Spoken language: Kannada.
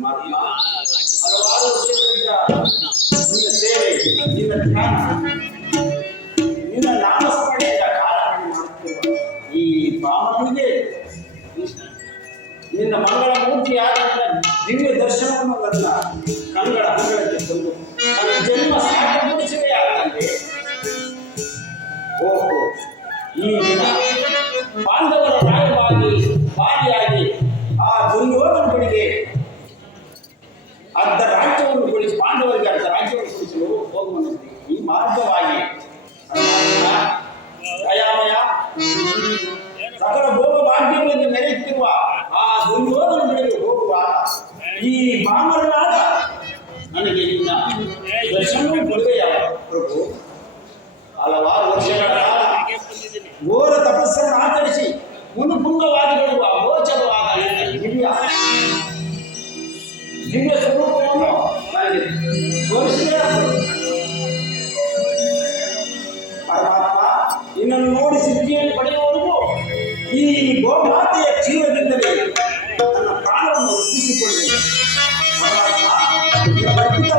ಪರಮಾತ್ಮ ಹಲವಾರು ವರ್ಷಗಳಿಂದ ಸೇವೆ, ನಿನ್ನ ನಿನ್ನ ನಾಮಸ್ಮರಣೆಯಿಂದ ಕಾಲಹರಣ ಮಾಡುತ್ತಿರುವ ಈ ಬಾಮನಿಗೆ ನಿನ್ನ ಮಂಗಳ ಮೂರ್ತಿಯಾದ ದಿವ್ಯ ದರ್ಶನವನ್ನು ನನ್ನ ಕಂಗಳ ಅಂಗಳಕ್ಕೆ ತಂದು ನನ್ನ ಜನ್ಮ ಸಾಕಗೊಳಿಸಿದೆ ಆತಂದೆ ಓಹೋ, ಈ ದಿನ ರಾಯವಾಗಿ ಅರ್ಧ ರಾಜ್ಯವನ್ನು ಕೊಡಿಸಿ ಪಾಂಡವರಿಗೆ ಅರ್ಧ ರಾಜ್ಯವನ್ನು ಕೊಡಿಸಲು ಹೋಗುವಂತೆ ಈ ಮಾರ್ಗವಾಗಿ ಪರಮಾತ್ಮ, ದಯಾಮಯ ಸಕಲ ಭೋಗ ಭಾಗ್ಯಗಳಿಂದ ಮೆರೆಯುತ್ತಿರುವ ಆ ದುರ್ಯೋಧನ ಬಳಿಗೆ ಹೋಗುವಾಗ ಈ ಮಾಮರನಾದ ನನಗೆ ನಿನ್ನ ದರ್ಶನವೂ ಕೊಡುವೆಯ ಪ್ರಭು ಹಲವಾರು ವರ್ಷಗಳ ಕಾಲ ಘೋರ ತಪಸ್ಸನ್ನು ಆಚರಿಸಿ ಮುನುಪುಂಗವಾದಿಗಳಿರುವ ನಿಮ್ಮ ಸ್ವರೂಪವನ್ನು ತೋರಿಸಿದೆ ಪರಮಾತ್ಮ ನಿನ್ನನ್ನು ನೋಡಿ ಸಿದ್ಧಿಯನ್ನು ಪಡೆಯುವವರೆಗೂ ಈ ಗೋಮಾತೆಯ ಜೀವದಿಂದಲೇ ತನ್ನ ಪ್ರಾಣವನ್ನು ರಕ್ಷಿಸಿಕೊಳ್ಳಿ. ಪರಮಾತ್ಮ